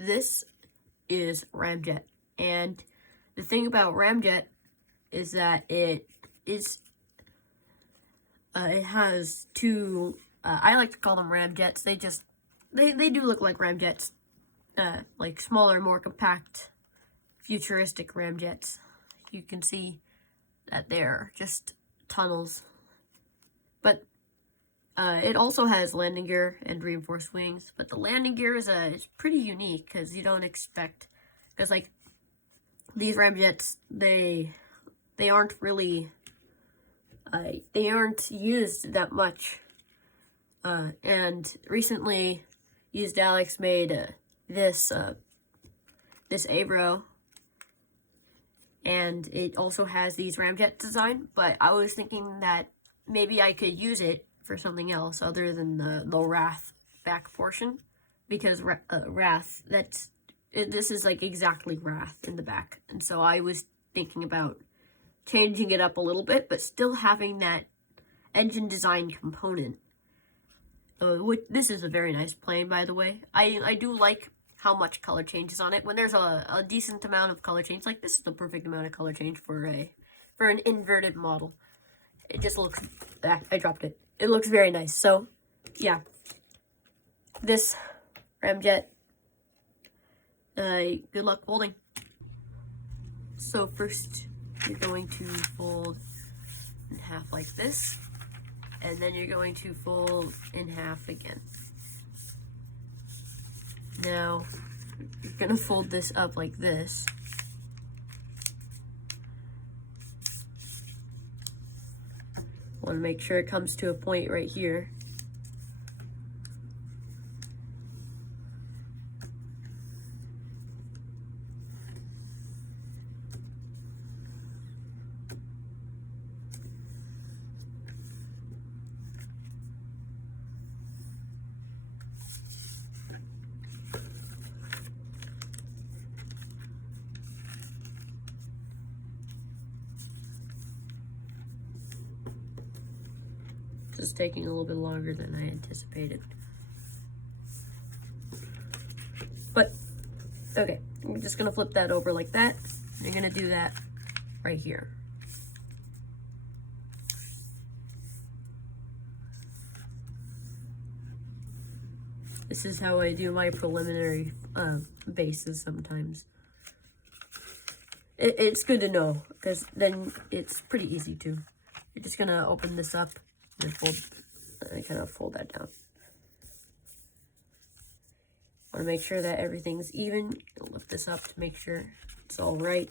this is Ramjet, and the thing about Ramjet is that it has two, I like to call them Ramjets. They do look like Ramjets, like smaller, more compact, futuristic Ramjets. You can see that they're just tunnels. But it also has landing gear and reinforced wings. But the landing gear is pretty unique because you don't expect, because like these Ramjets, they aren't really they aren't used that much. And recently, Used Alex made this Avro, and it also has these Ramjet design. But I was thinking that maybe I could use it for something else other than the Wrath back portion, because Wrath, this is like exactly Wrath in the back, and so I was thinking about changing it up a little bit, but still having that engine design component. This is a very nice plane, by the way. I do like how much color change is on it. When there's a decent amount of color change, like this is the perfect amount of color change for an inverted model. It just looks, I dropped it. It looks very nice. So, yeah. This Ramjet, good luck folding. So first, you're going to fold in half like this, and then you're going to fold in half again. Now, you're going to fold this up like this. Want to make sure it comes to a point right here. This is taking a little bit longer than I anticipated. But, okay, I'm just gonna flip that over like that. You're gonna do that right here. This is how I do my preliminary bases sometimes. It's good to know, because then it's pretty easy too. You're just gonna open this up and kind of fold that down. Want to make sure that everything's even. Lift this up to make sure it's all right.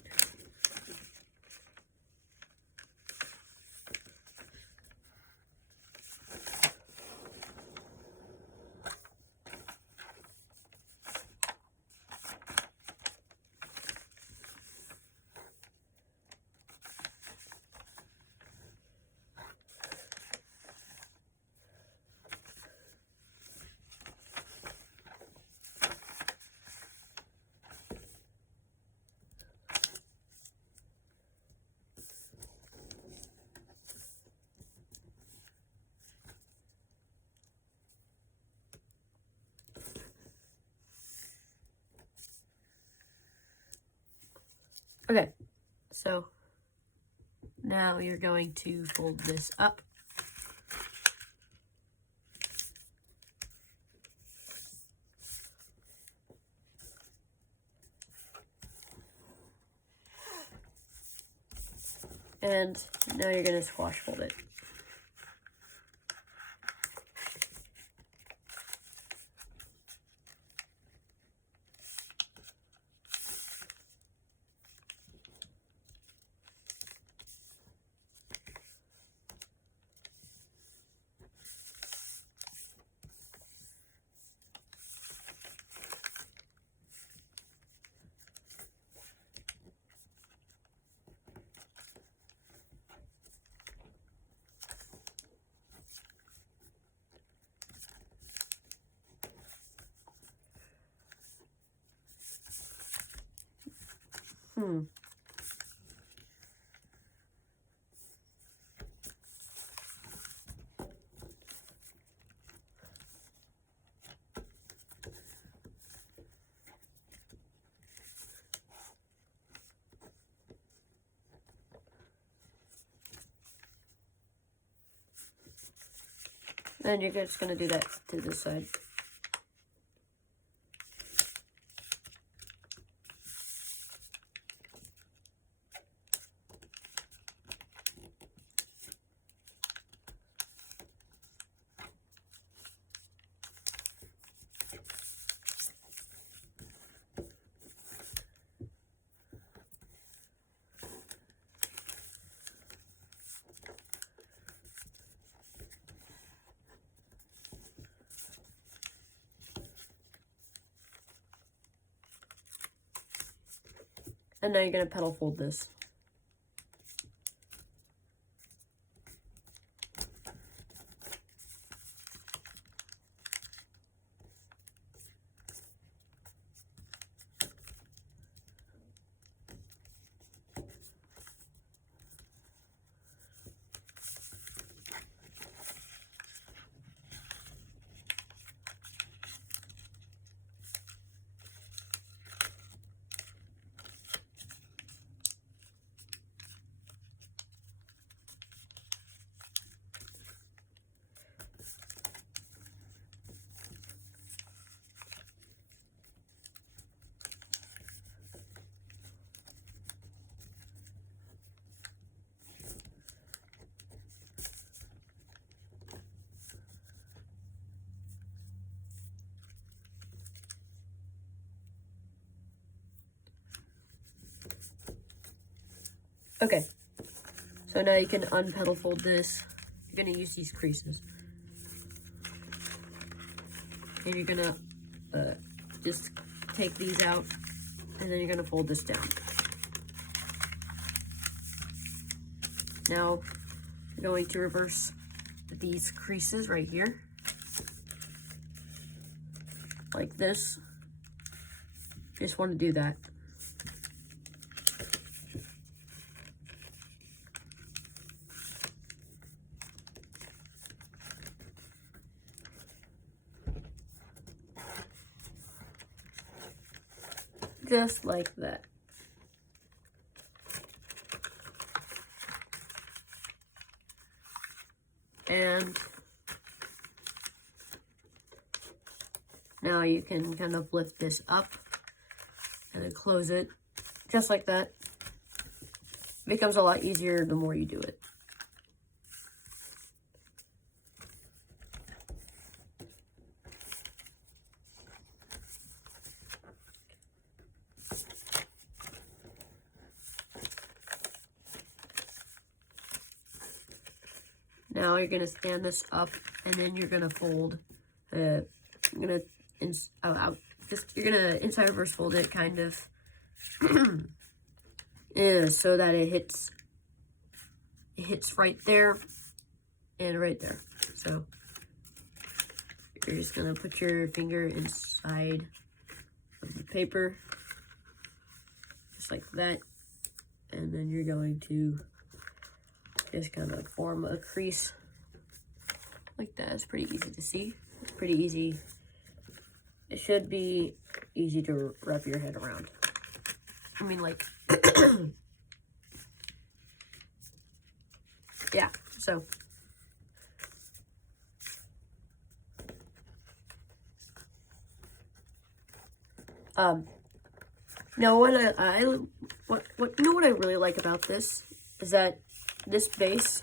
Okay, so now you're going to fold this up. And now you're going to squash fold it. And you're just going to do that to this side. And now you're going to petal fold this. Okay, so now you can unpetal fold this. You're going to use these creases. And you're going to just take these out, and then you're going to fold this down. Now, you're going to reverse these creases right here, like this. Just want to do that. Just like that. And now you can kind of lift this up and then close it just like that. It becomes a lot easier the more you do it. Now you're going to stand this up, and then you're going to fold. You're going to inside reverse fold it, kind of, so that it hits right there and right there. So you're just going to put your finger inside of the paper, just like that, and then you're going to just kind of form a crease like that. It's pretty easy to see. It's pretty easy. It should be easy to wrap your head around. I mean, like, yeah, so. Now what I really like about this is that this base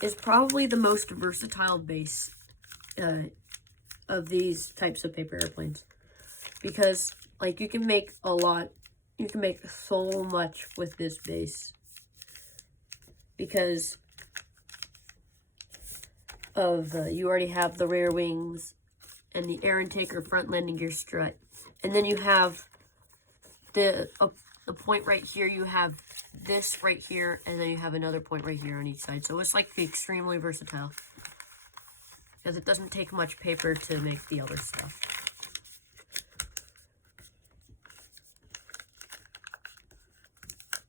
is probably the most versatile base of these types of paper airplanes, because like you can make so much with this base, because of you already have the rear wings and the air intake or front landing gear strut, and then you have the point right here. You have this right here, and then you have another point right here on each side. So it's like extremely versatile, because it doesn't take much paper to make the other stuff.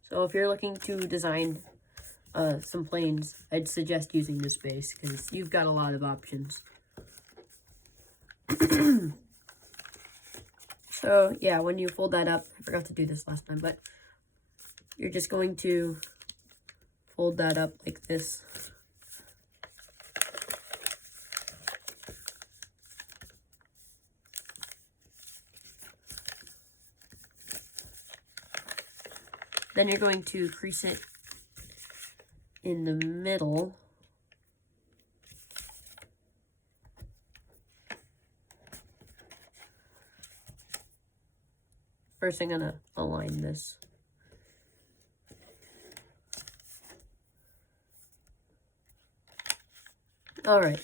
So if you're looking to design some planes, I'd suggest using this base, because you've got a lot of options. So yeah, when you fold that up, I forgot to do this last time, but you're just going to fold that up like this. Then you're going to crease it in the middle. First, I'm gonna align this. All right.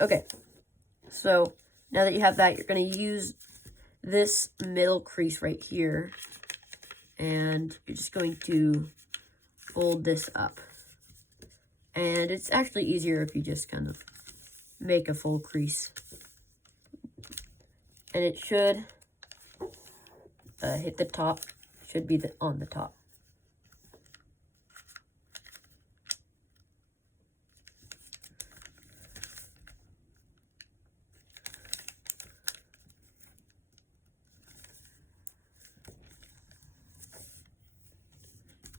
Okay, so now that you have that, you're going to use this middle crease right here, and you're just going to fold this up. And it's actually easier if you just kind of make a full crease. And it should hit the top, should be on the top.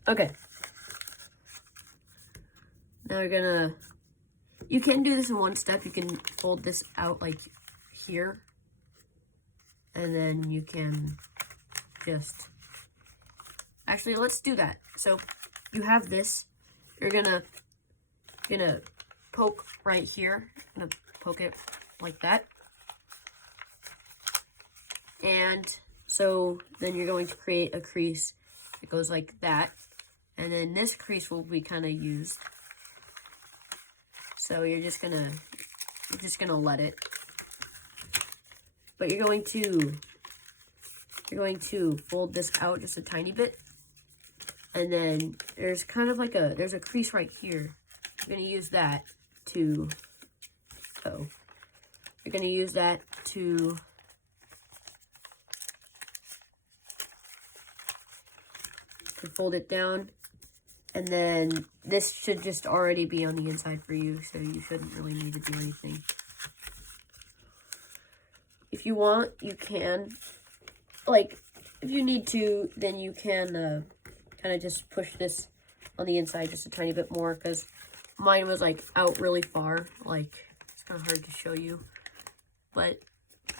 Okay. Now we're gonna, you can do this in one step. You can fold this out like here. And then you can just, actually, let's do that. So you have this, you're gonna poke right here. Gonna poke it like that. And so then you're going to create a crease that goes like that. And then this crease will be kind of used. So you're just gonna let it. But you're going to fold this out just a tiny bit. And then there's kind of like there's a crease right here. You're gonna use that to, you're gonna use that to fold it down. And then this should just already be on the inside for you, so you shouldn't really need to do anything. If you want, you can, like, if you need to, then you can kind of just push this on the inside just a tiny bit more, because mine was, like, out really far. Like, it's kind of hard to show you. But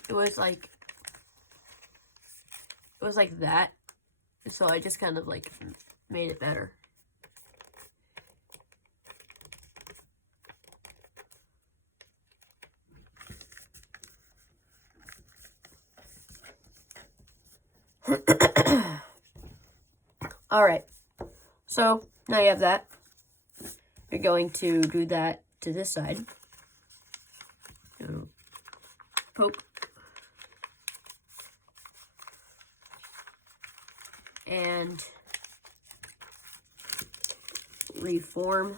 it was like that. So I just kind of, like, made it better. All right, so now you have that. You're going to do that to this side. So, poke. And reform.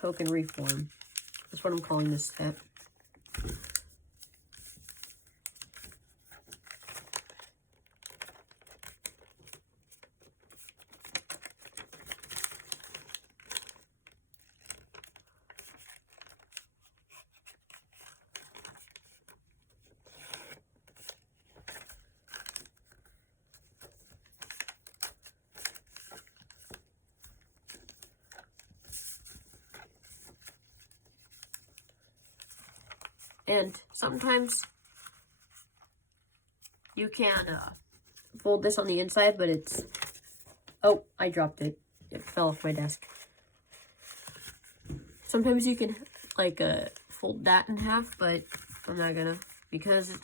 Poke and reform. That's what I'm calling this step. And sometimes you can fold this on the inside, but it's, oh, I dropped it. It fell off my desk. Sometimes you can, like, fold that in half, but I'm not gonna, because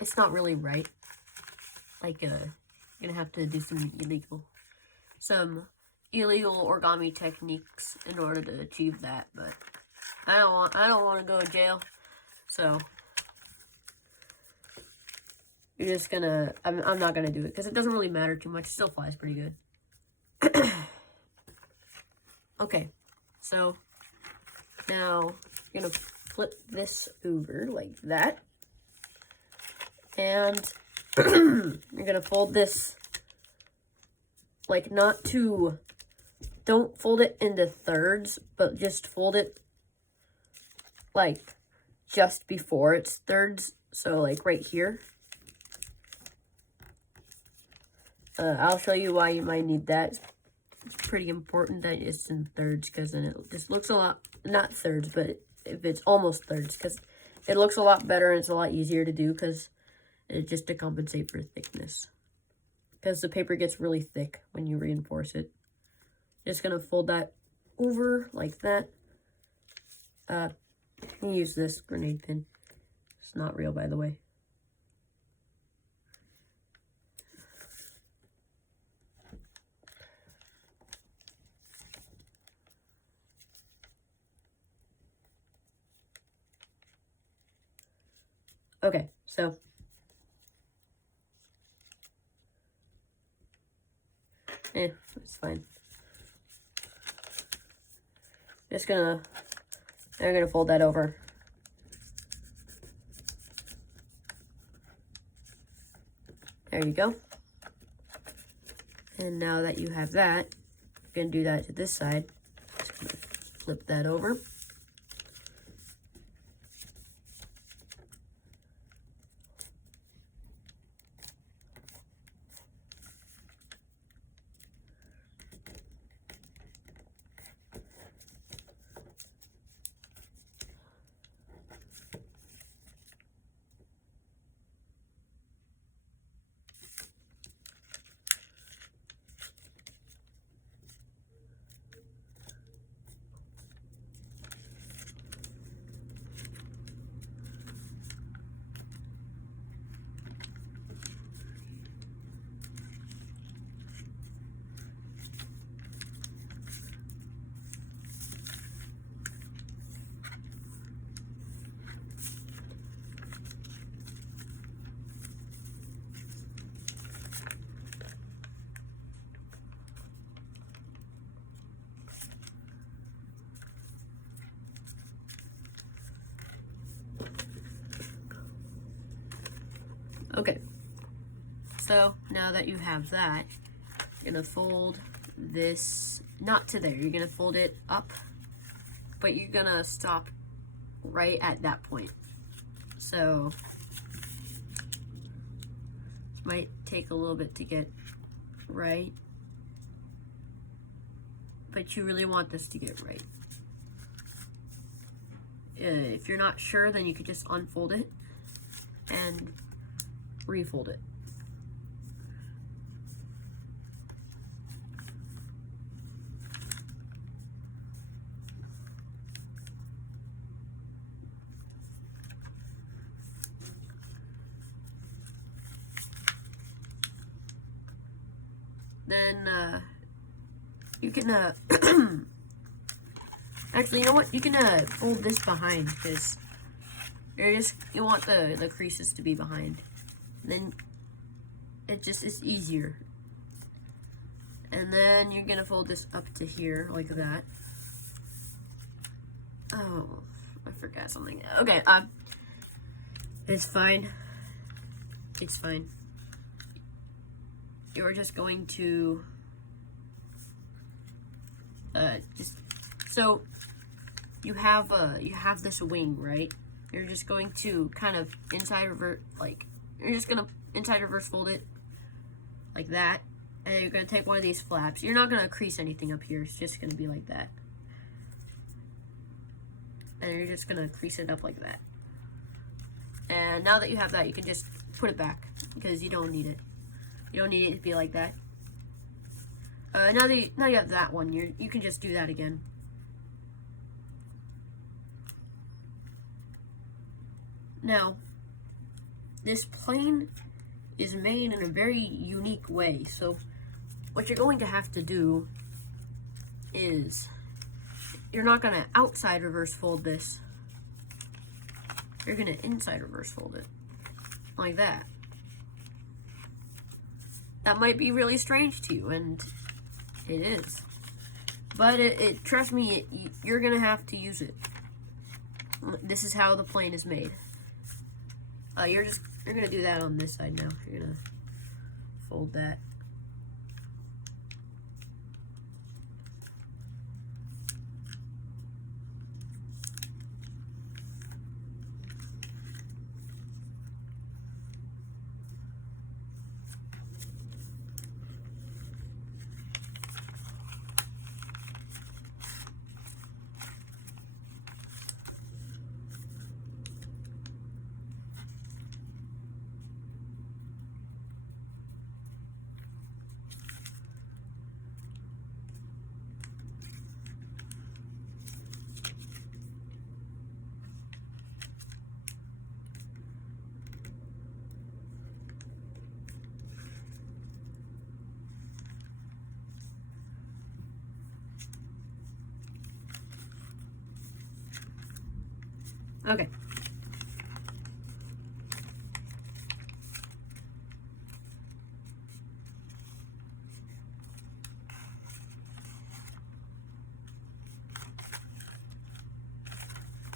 it's not really right. Like, you're gonna have to do some illegal origami techniques in order to achieve that, but I don't want to go to jail, so you're just gonna, I'm not gonna do it, because it doesn't really matter too much. It still flies pretty good. Okay, so now you're gonna flip this over like that, and you're gonna fold this like not to, don't fold it into thirds, but just fold it like just before it's thirds. So like right here. I'll show you why you might need that. It's pretty important that it's in thirds, because then it just looks a lot, not thirds, but if it's almost thirds, because it looks a lot better and it's a lot easier to do, because it's just to compensate for thickness. Because the paper gets really thick when you reinforce it. Just gonna fold that over like that. Use this grenade pin. It's not real, by the way. Okay, so it's fine. I'm gonna fold that over. There you go. And now that you have that, you're gonna do that to this side. Just gonna flip that over. Okay, so now that you have that, you're gonna fold this, not to there, you're gonna fold it up, but you're gonna stop right at that point. So, this might take a little bit to get right, but you really want this to get right. If you're not sure, then you could just unfold it and refold it. Then you can actually, you know what? You can fold this behind, because you want the creases to be behind. Then it's easier. And then you're gonna fold this up to here like that. Oh, I forgot something. Okay, it's fine. It's fine. You're just going to just, so you have this wing, right? You're just going to kind of inside reverse, like, you're just gonna inside reverse fold it like that, and you're gonna take one of these flaps. You're not gonna crease anything up here, it's just gonna be like that. And you're just gonna crease it up like that. And now that you have that, you can just put it back, because you don't need it. You don't need it to be like that. Now you have that one, you can just do that again. Now, this plane is made in a very unique way. So what you're going to have to do is, you're not going to outside reverse fold this. You're going to inside reverse fold it. Like that. That might be really strange to you, and it is. But trust me, you're going to have to use it. This is how the plane is made. You're going to do that on this side now. You're going to fold that. Okay.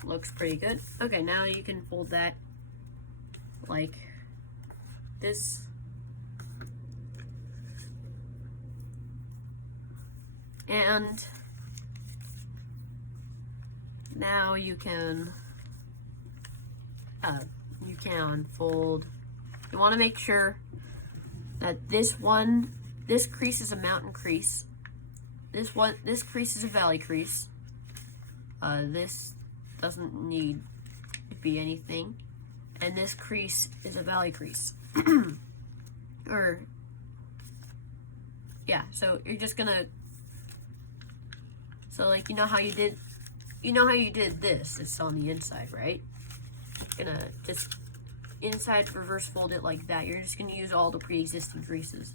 Looks pretty good. Okay, now you can fold that like this. And now you can fold. You want to make sure that this crease is a mountain crease. This crease is a valley crease. This doesn't need to be anything. And this crease is a valley crease. Or, yeah, so you're just gonna, so like, you know how you did this, it's on the inside, right? Gonna just inside reverse fold it like that. You're just gonna use all the pre-existing creases.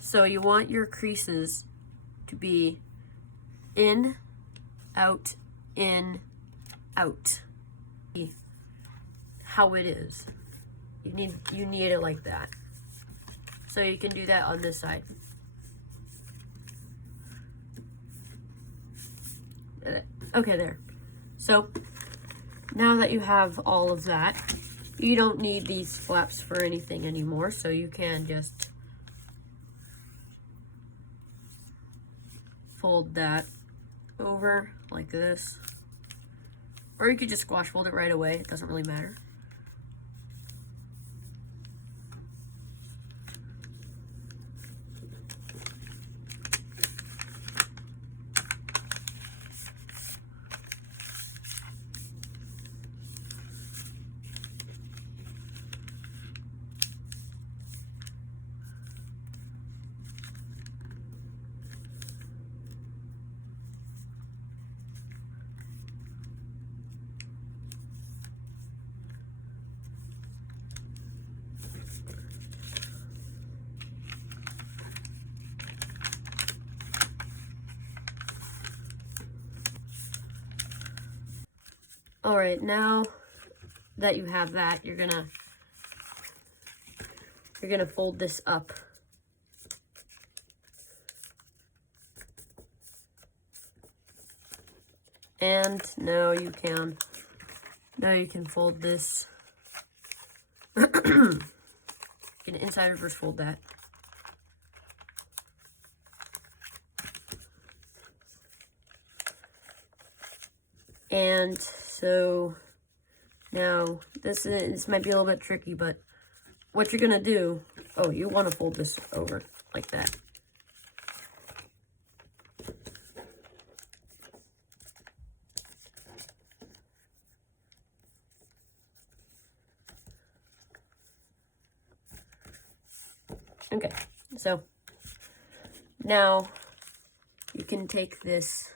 So you want your creases to be in, out, in, out. How it is. You need it like that. So you can do that on this side. Okay, there. So now that you have all of that, you don't need these flaps for anything anymore, so you can just fold that over like this. Or you could just squash fold it right away, it doesn't really matter. All right, now that you have that, you're gonna fold this up. And now you can fold this. You can inside reverse fold that. And so now this might be a little bit tricky, but what you're gonna do, oh, you want to fold this over like that. Okay, so now you can take this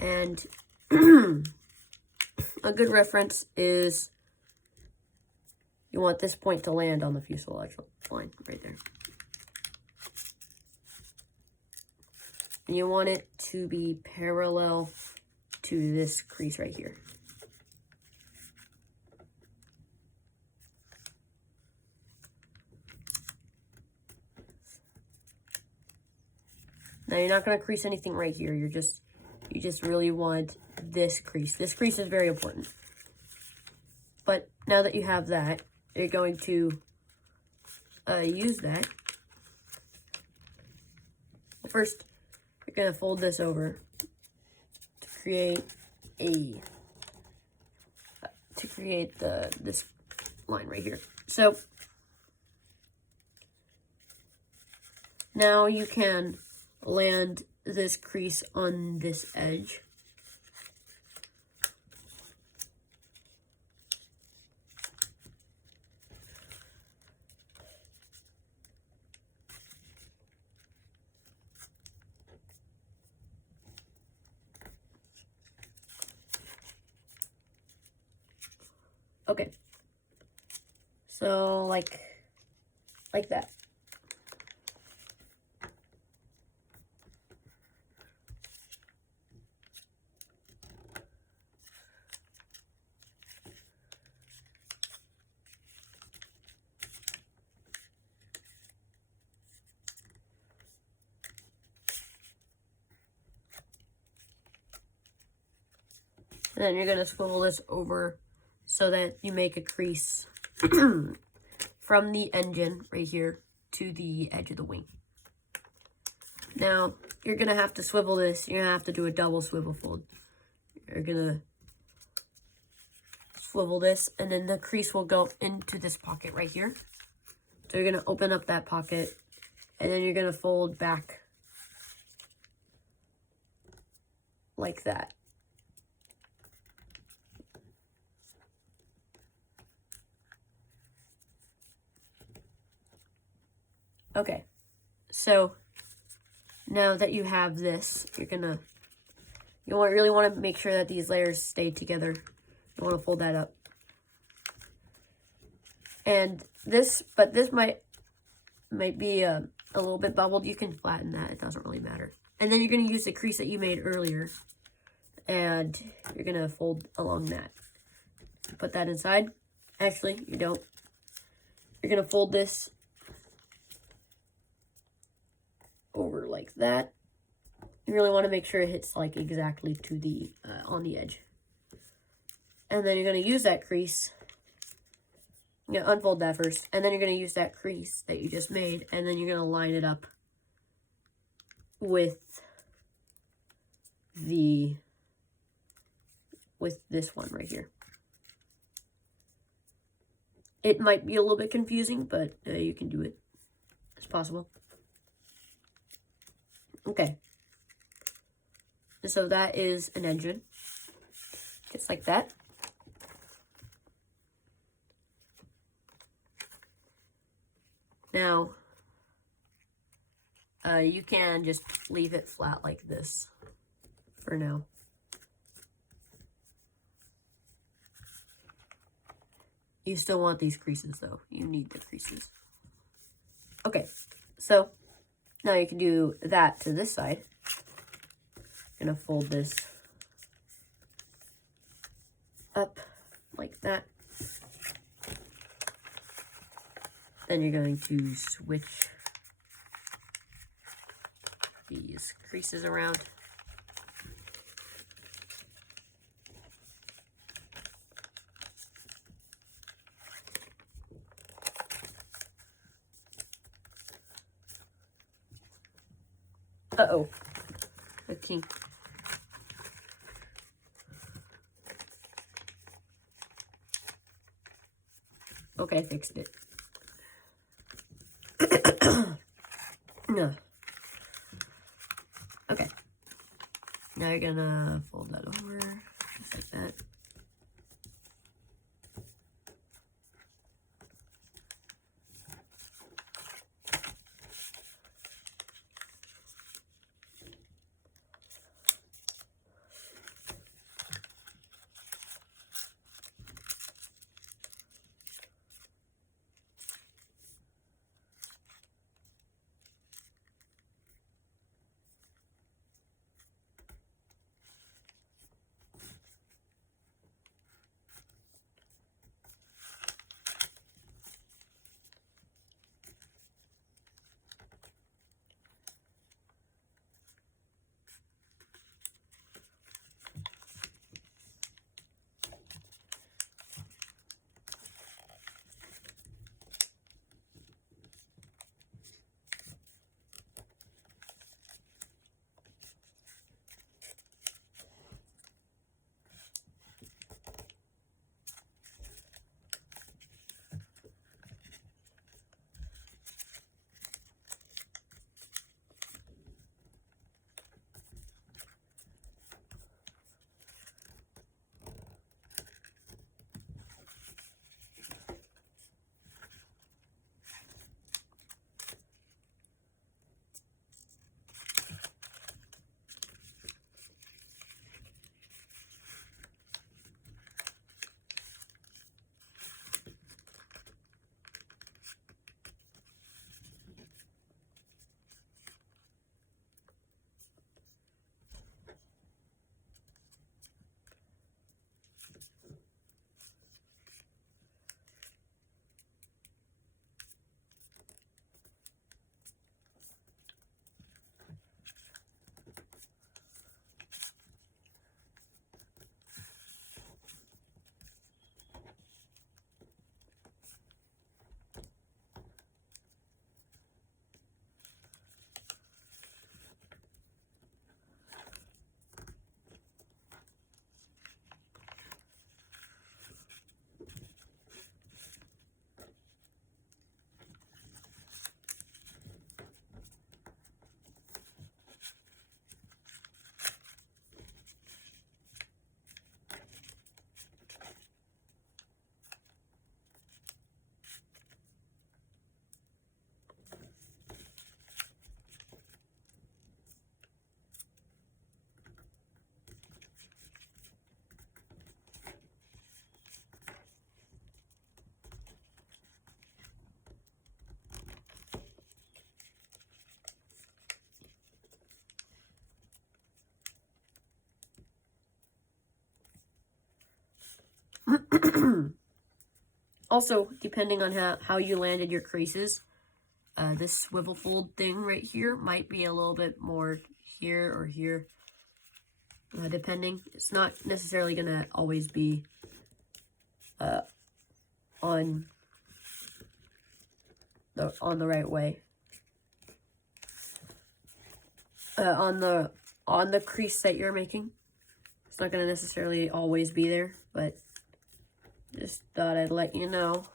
and a good reference is you want this point to land on the fuselage line right there. And you want it to be parallel to this crease right here. Now you're not going to crease anything right here. You just really want this crease. This crease is very important. But now that you have that, you're going to use that. First, you're going to fold this over to create this line right here. So now you can land this crease on this edge. Okay. So like that. And then you're going to swivel this over so that you make a crease from the engine right here to the edge of the wing. Now, you're going to have to swivel this. You're going to have to do a double swivel fold. You're going to swivel this, and then the crease will go into this pocket right here. So you're going to open up that pocket, and then you're going to fold back like that. Okay, so now that you have this, you really want to make sure that these layers stay together. You want to fold that up. And this might be a little bit bubbled. You can flatten that, it doesn't really matter. And then you're going to use the crease that you made earlier, and you're going to fold along that. Put that inside. Actually, you don't. You're going to fold this over like that. You really want to make sure it hits like exactly to the on the edge. And then you're going to use that crease. You're going to unfold that first, and then you're going to use that crease that you just made, and then you're going to line it up with this one right here. It might be a little bit confusing, but you can do it. It's possible. Okay. So that is an engine. Just like that. Now, you can just leave it flat like this for now. You still want these creases though. You need the creases. Okay, so now you can do that to this side. I'm gonna fold this up like that. Then you're going to switch these creases around. Uh-oh. Okay. Okay, I fixed it. No. Okay. Now you're gonna fold that over, just like that. Also, depending on how you landed your creases, this swivel fold thing right here might be a little bit more here or here, depending. It's not necessarily going to always be on the right way. On the crease that you're making, it's not going to necessarily always be there, but just thought I'd let you know.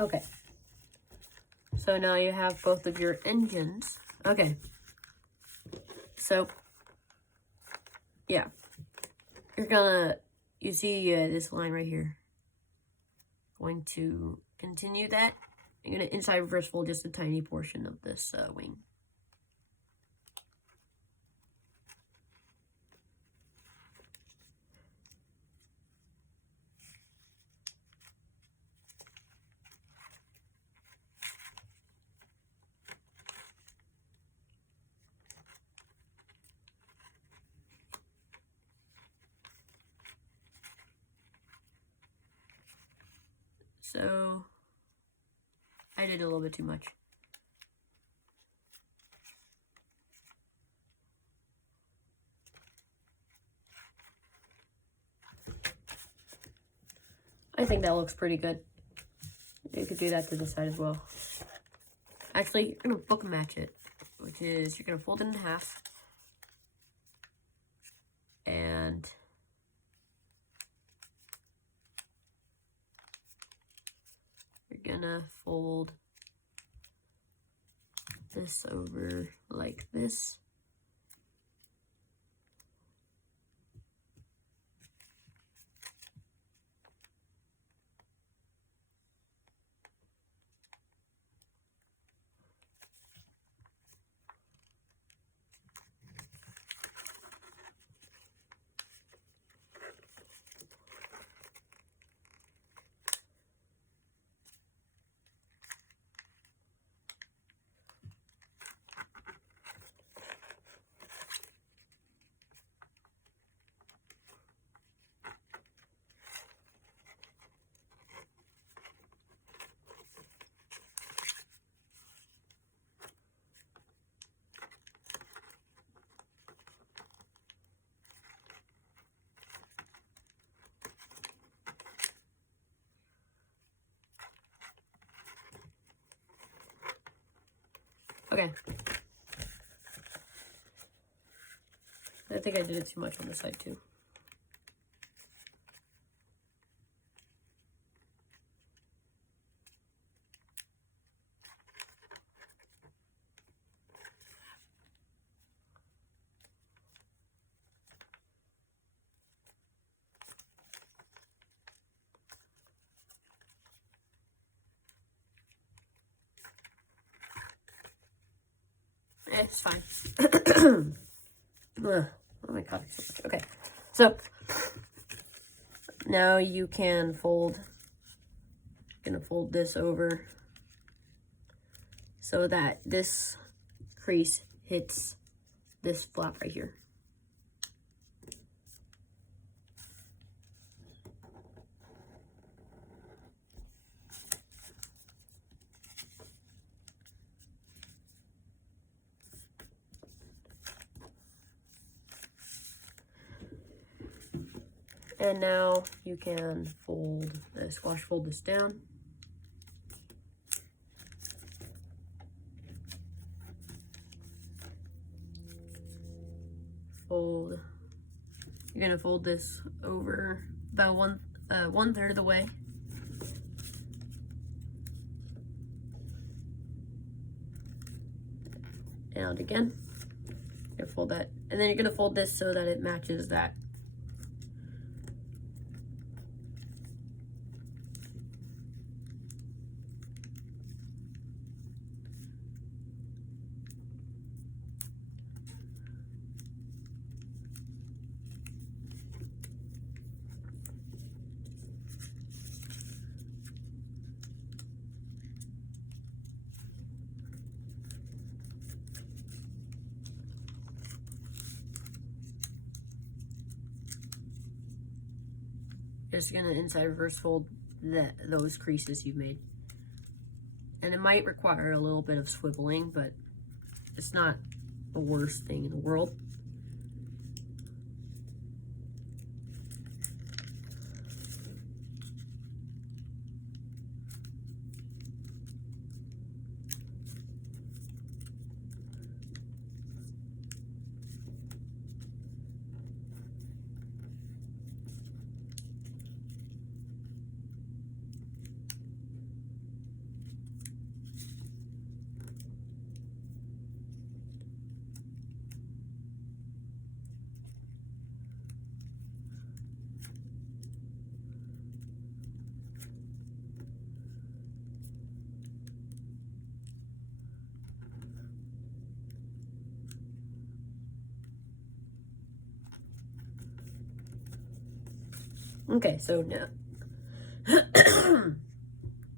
Okay, so now you have both of your engines. Okay, so yeah, you see this line right here. Going to continue that. You're going to inside reverse fold just a tiny portion of this wing. So I did a little bit too much. I think that looks pretty good. You could do that to the side as well. Actually, you're going to book match it, which is you're going to fold it in half. And you're going to fold this over like this. Okay. I think I did it too much on the side too. It's fine. Oh my god, so much. Okay, so now you can fold. I'm gonna fold this over so that this crease hits this flap right here. And now you can squash fold this down. Fold. You're gonna fold this over about one third of the way. and again. You're gonna fold that, and then you're gonna fold this so that it matches that. Just gonna inside reverse fold those creases you've made. And it might require a little bit of swiveling, but it's not the worst thing in the world. Okay, so now,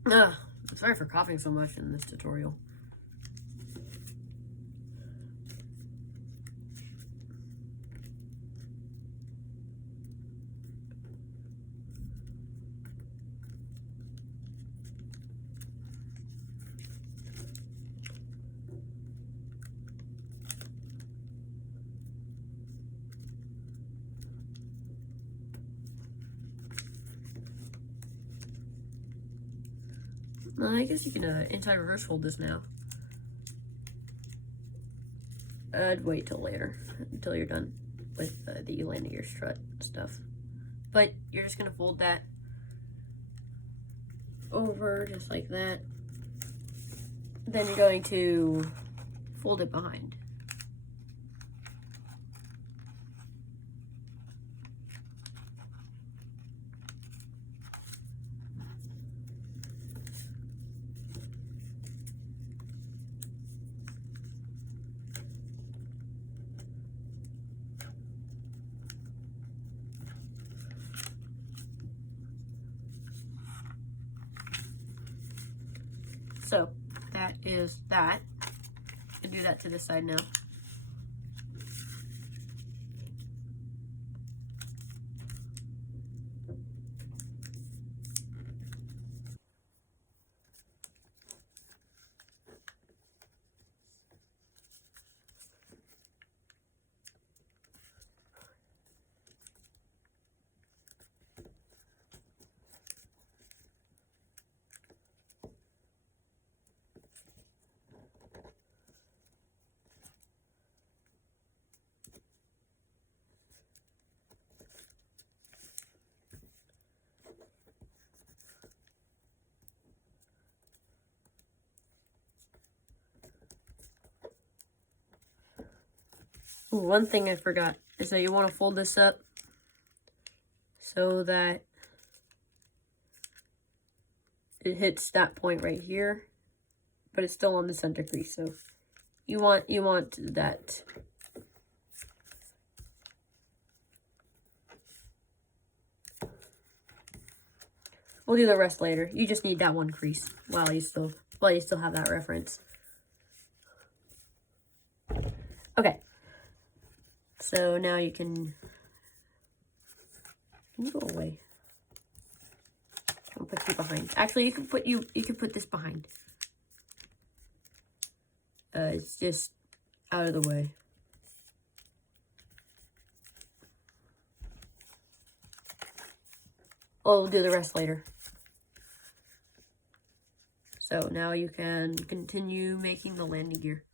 I'm sorry for coughing so much in this tutorial. I guess you can inside reverse fold this now. I'd wait till later, until you're done with the landing gear strut stuff. But you're just gonna fold that over just like that. Then you're going to fold it behind. So that is that. And do that to this side now. Ooh, one thing I forgot is that you want to fold this up so that it hits that point right here, but it's still on the center crease. So you want that. We'll do the rest later. You just need that one crease while you still have that reference. Okay. So now you can go away. I'll put you behind. Actually, you can put this behind. It's just out of the way. We'll do the rest later. So now you can continue making the landing gear.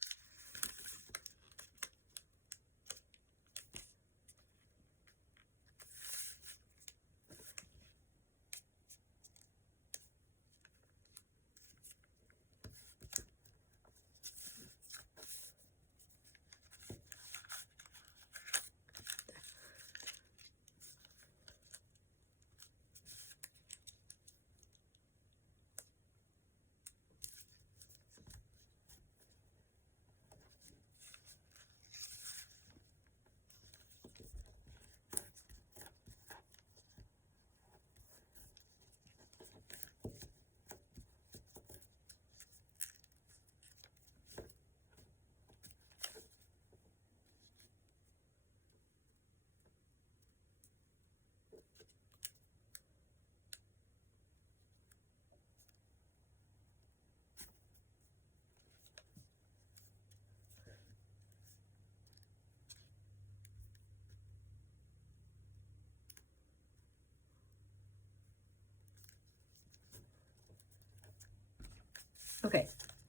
Okay,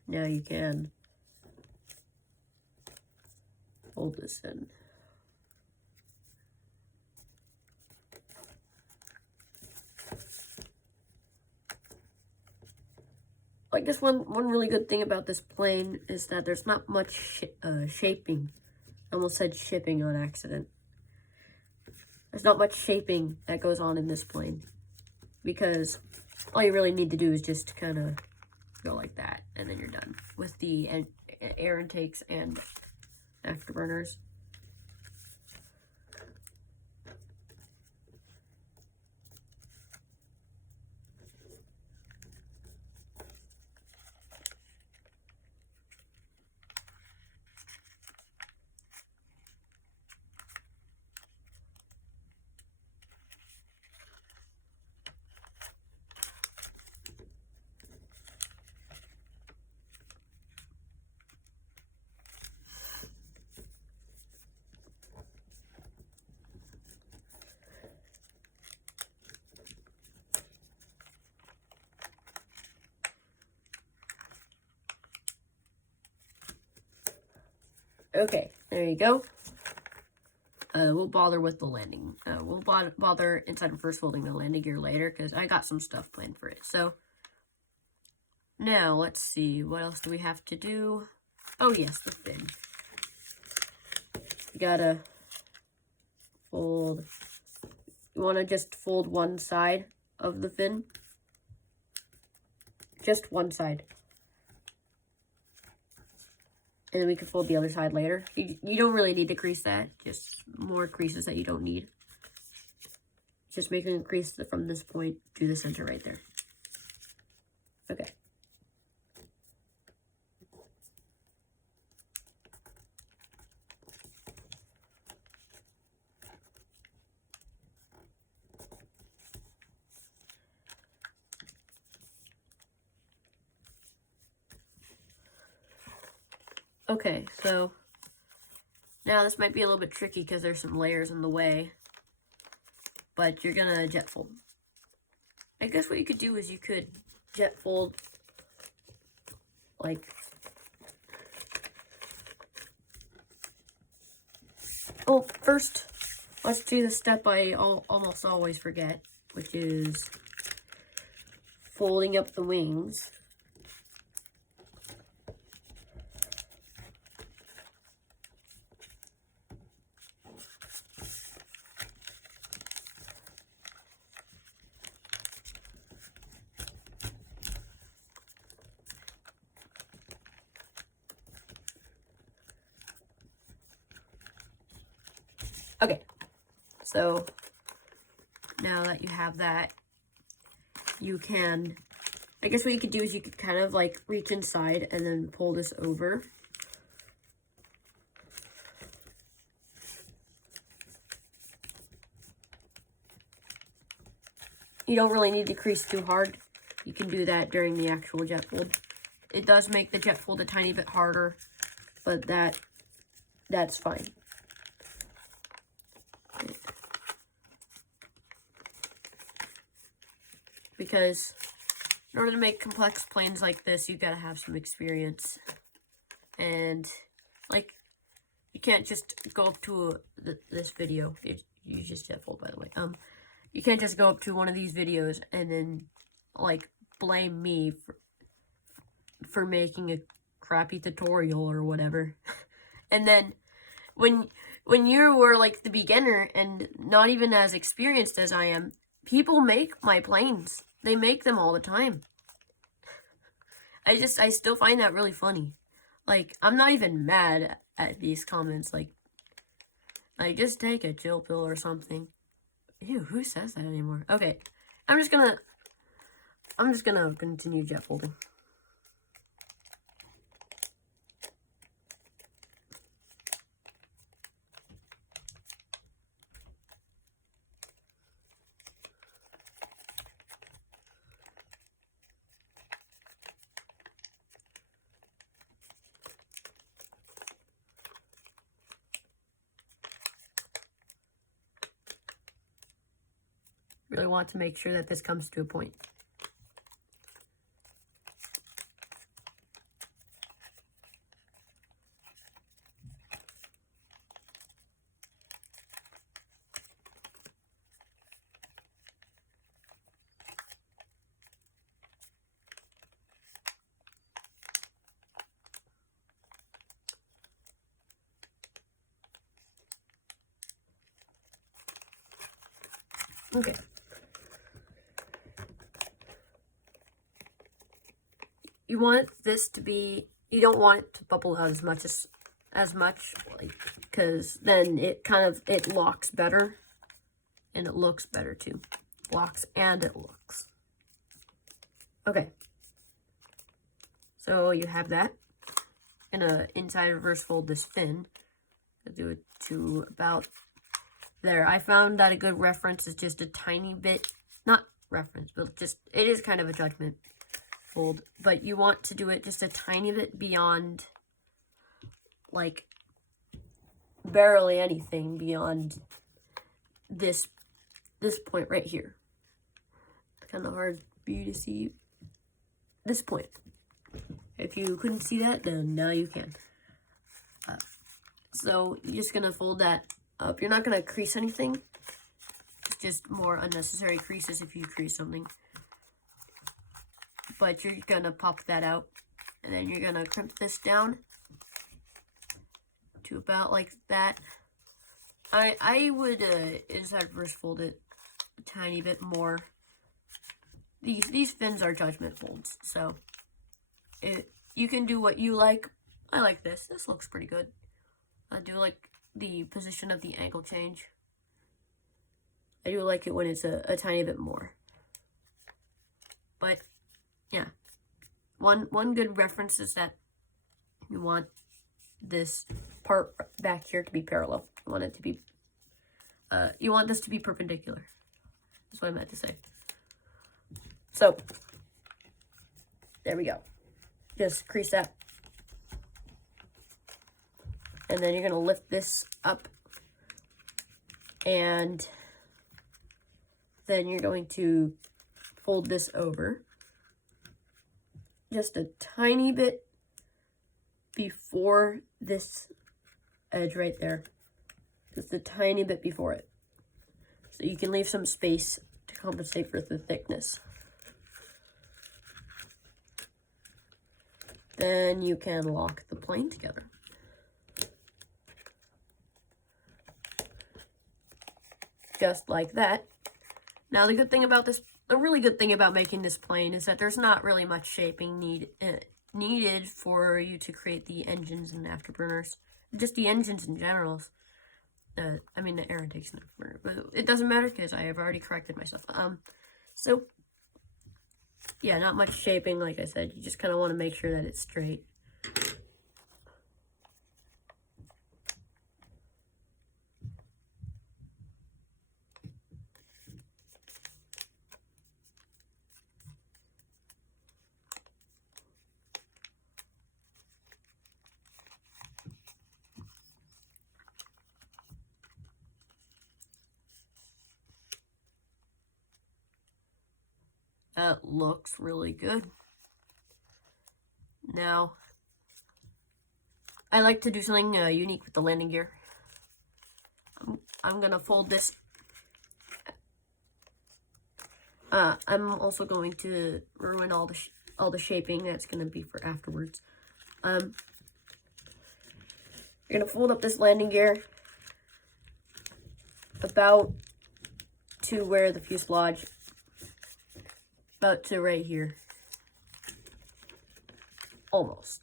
now you can fold this in. I guess one really good thing about this plane is that there's not much shaping. I almost said shipping on accident. There's not much shaping that goes on in this plane, because all you really need to do is just kind of go like that, and then you're done with the air intakes and afterburners. Okay, there you go. We'll bother with the landing. We'll bother inside of first folding the landing gear later, because I got some stuff planned for it. So, now, let's see. What else do we have to do? Oh, yes, the fin. You gotta fold. You want to just fold one side of the fin. Just one side. And then we can fold the other side later. You don't really need to crease that. Just more creases that you don't need. Just making a crease from this point to the center right there. Okay. Okay, so now this might be a little bit tricky because there's some layers in the way, but you're gonna jet fold. I guess what you could do is you could jet fold like, oh, first let's do the step I almost always forget, which is folding up the wings. Okay, so now that you have that, you can, I guess what you could do is you could kind of like reach inside and then pull this over. You don't really need to crease too hard. You can do that during the actual jet fold. It does make the jet fold a tiny bit harder, but that's fine. Because in order to make complex planes like this, you gotta have some experience. And, like, you can't just go up to this video. You just jet fold, by the way. You can't just go up to one of these videos and then, like, blame me for making a crappy tutorial or whatever. And then, when you were, like, the beginner and not even as experienced as I am, people make my planes. They make them all the time. I still find that really funny. Like, I'm not even mad at these comments. Like, just take a chill pill or something. Ew, who says that anymore? Okay, I'm just gonna continue jet folding. Really want to make sure that this comes to a point. Okay. You want this to be, you don't want it to bubble out as much, like, because then it locks better, and it looks better too. Locks and it looks. Okay. So you have that. Inside reverse fold this fin. I'll do it to about there. I found that a good reference is just a tiny bit, not reference, but just, it is kind of a judgment fold, but you want to do it just a tiny bit beyond, like, barely anything beyond this point right here. It's kind of hard for you to see this point. If you couldn't see that, then now you can. So you're just gonna fold that up. You're not gonna crease anything. It's just more unnecessary creases if you crease something. But you're gonna pop that out, and then you're gonna crimp this down to about like that. I would inside reverse fold it a tiny bit more. These fins are judgment folds, so you can do what you like. I like this. This looks pretty good. I do like the position of the angle change. I do like it when it's a tiny bit more. But yeah, one good reference is that you want this part back here to be parallel. You want it to be, you want this to be perpendicular. That's what I meant to say. So, there we go. Just crease that. And then you're going to lift this up. And then you're going to fold this over. Just a tiny bit before this edge right there. Just a tiny bit before it. So you can leave some space to compensate for the thickness. Then you can lock the plane together. Just like that. Now the good thing about this, the really good thing about making this plane is that there's not really much shaping needed for you to create the engines and afterburners. Just the engines in general. I mean, the air intakes and afterburner, but it doesn't matter because I have already corrected myself. So yeah, not much shaping, like I said. You just kind of want to make sure that it's straight. That looks really good. Now, I like to do something unique with the landing gear. I'm gonna fold this. I'm also going to ruin all the shaping that's gonna be for afterwards. You're gonna fold up this landing gear about to where the fuselage. About to right here. Almost.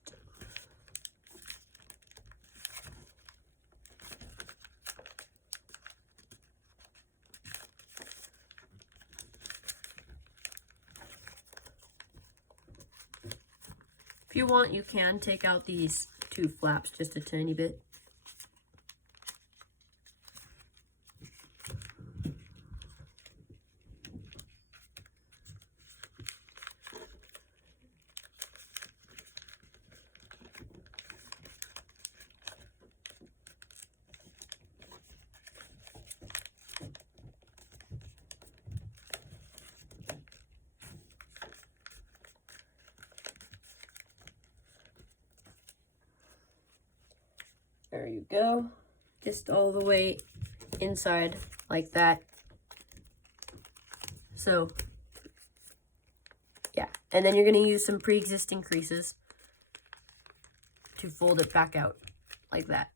If you want, you can take out these two flaps just a tiny bit. There you go. Just all the way inside like that. So, yeah. And then you're going to use some pre-existing creases to fold it back out like that.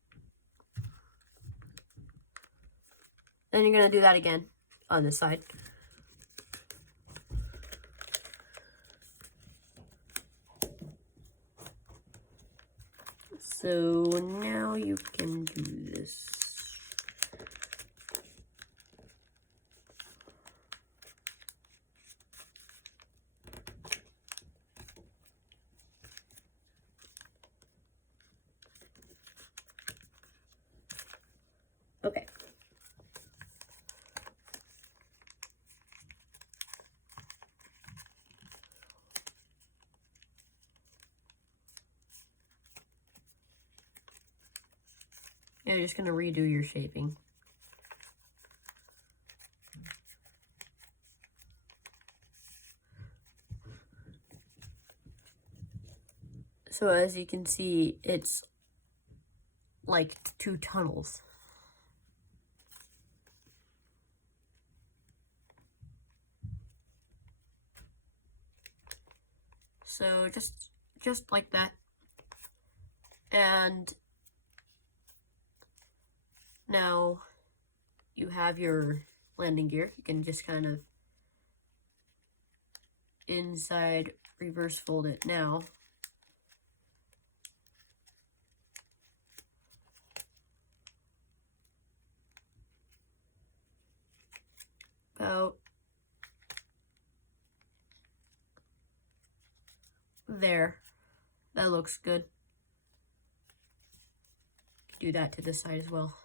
Then you're going to do that again. on this side. So now you can do this. Okay. You're just going to redo your shaping. So as you can see, it's like 2 tunnels. So just like that. And now you have your landing gear. You can just kind of inside reverse fold it now. About there. That looks good. Do that to this side as well.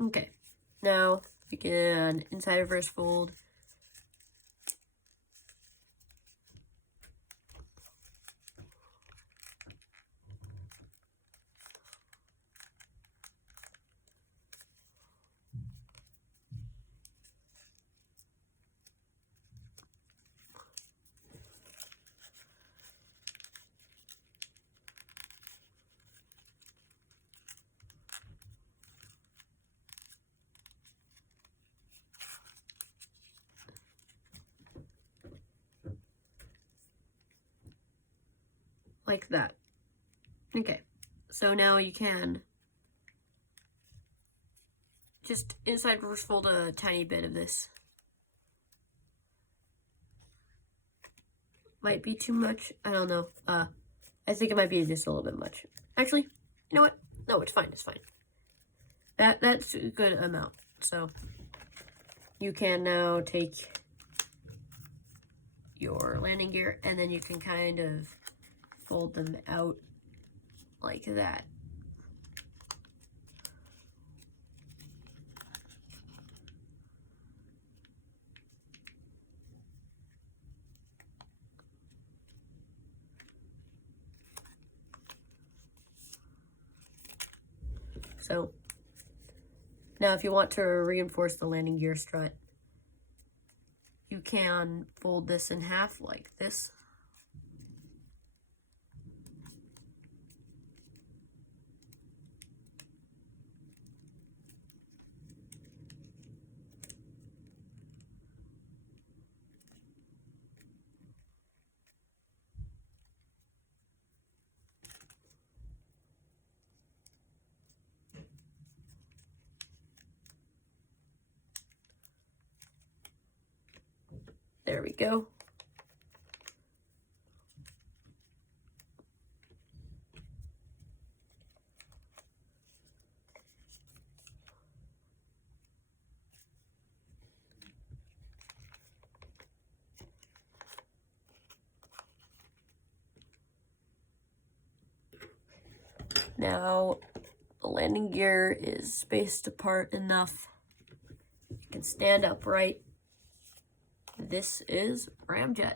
Okay, now you can inside reverse fold. Like that. Okay, so now you can just inside reverse fold a tiny bit of this. Might be too much, I don't know. I think it might be just a little bit much. Actually, you know what? No, it's fine, it's fine. That's a good amount. So you can now take your landing gear and then you can kind of fold them out like that. So now if you want to reinforce the landing gear strut, you can fold this in half like this. There we go. Now the landing gear is spaced apart enough. You can stand upright. This is Ramjet.